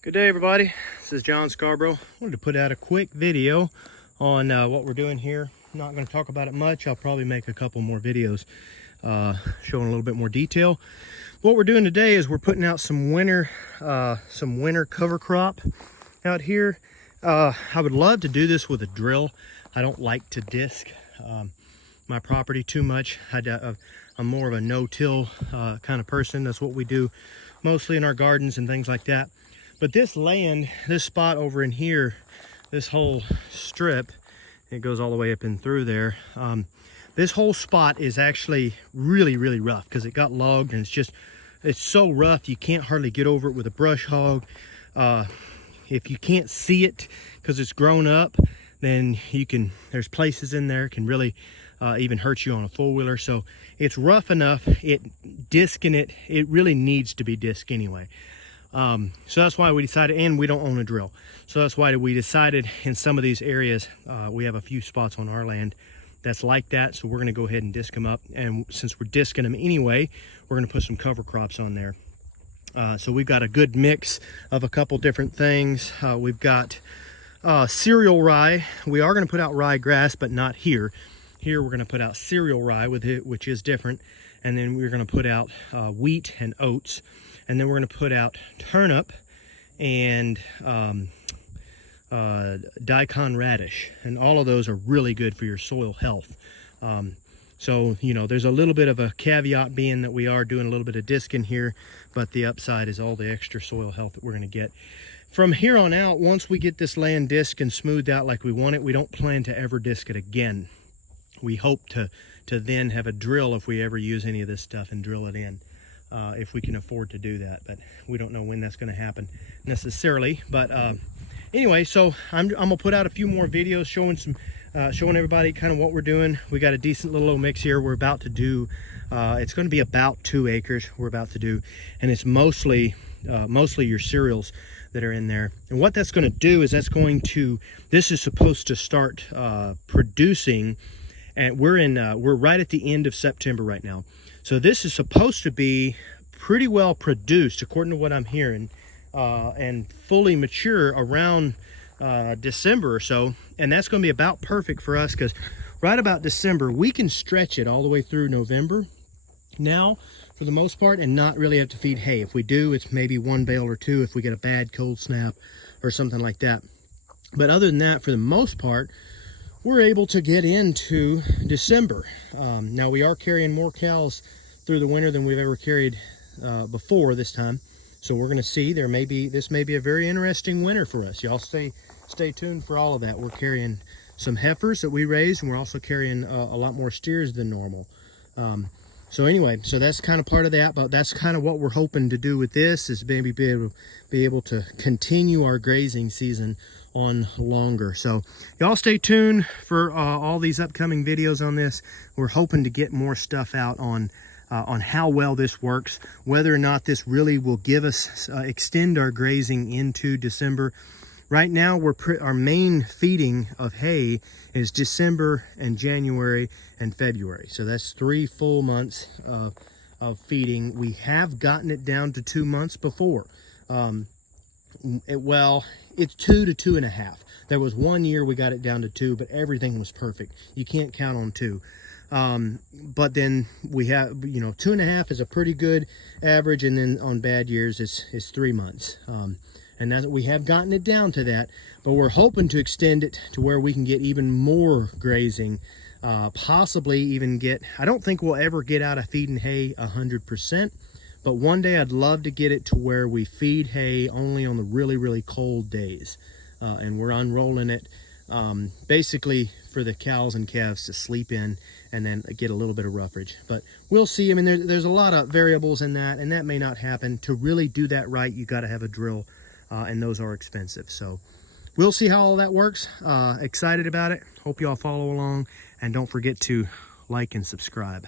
Good day, everybody. This is John Scarborough. I wanted to put out a quick video on what we're doing here. I'm not going to talk about it much. I'll probably make a couple more videos showing a little bit more detail. What we're doing today is we're putting out some winter cover crop out here. I would love to do this with a drill. I don't like to disc my property too much. I'm more of a no-till kind of person. That's what we do mostly in our gardens and things like that. But this land, this spot over in here, this whole strip, it goes all the way up and through there. This whole spot is actually really, really rough because it got logged, and it's so rough you can't hardly get over it with a brush hog. If you can't see it because it's grown up, then there's places in there can really even hurt you on a four-wheeler. So it's rough enough. Discing it really needs to be disc anyway. So that's why we decided, and we don't own a drill. So that's why we decided in some of these areas, we have a few spots on our land that's like that. So we're going to go ahead and disc them up. And since we're discing them anyway, we're going to put some cover crops on there. So we've got a good mix of a couple different things. We've got cereal rye. We are going to put out ryegrass, but not here. Here we're going to put out cereal rye with it, which is different. And then we're going to put out wheat and oats. And then we're going to put out turnip and daikon radish. And all of those are really good for your soil health. So, you know, there's a little bit of a caveat being that we are doing a little bit of discing here, but the upside is all the extra soil health that we're going to get. From here on out, once we get this land disced and smoothed out like we want it, we don't plan to ever disc it again. We hope to then have a drill if we ever use any of this stuff and drill it in. If we can afford to do that, but we don't know when that's going to happen necessarily. But anyway, so I'm gonna put out a few more videos showing everybody kind of what we're doing. We got a decent little mix here. We're about to do it's going to be about 2 acres we're about to do, and it's mostly your cereals that are in there. And what that's going to do is this is supposed to start producing, and we're right at the end of September right now. So this is supposed to be pretty well produced, according to what I'm hearing, and fully mature around December or so. And that's going to be about perfect for us because right about December, we can stretch it all the way through November now for the most part and not really have to feed hay. If we do, it's maybe 1 bale or 2 if we get a bad cold snap or something like that. But other than that, for the most part, we're able to get into December. Now we are carrying more cows through the winter than we've ever carried before this time. So we're going to see this may be a very interesting winter for us. Y'all stay tuned for all of that. We're carrying some heifers that we raised, and we're also carrying a lot more steers than normal. So anyway, so that's kind of part of that, but that's kind of what we're hoping to do with this, is maybe be able to continue our grazing season on longer. So y'all stay tuned for all these upcoming videos on this. We're hoping to get more stuff out on how well this works, whether or not this really will give us extend our grazing into December. Right now, our main feeding of hay is December and January and February. So that's 3 full months of feeding. We have gotten it down to 2 months before. It's 2 to 2.5. There was 1 year we got it down to 2, but everything was perfect. You can't count on 2. But then we have, 2.5 is a pretty good average, and then on bad years it's 3 months. And that we have gotten it down to that, but we're hoping to extend it to where we can get even more grazing, possibly even I don't think we'll ever get out of feeding hay 100%, but one day I'd love to get it to where we feed hay only on the really, really cold days. And we're unrolling it basically for the cows and calves to sleep in and then get a little bit of roughage. But we'll see. I mean, there's a lot of variables in that, and that may not happen. To really do that right, you got to have a drill, and those are expensive. So we'll see how all that works. Excited about it. Hope you all follow along, and don't forget to like and subscribe.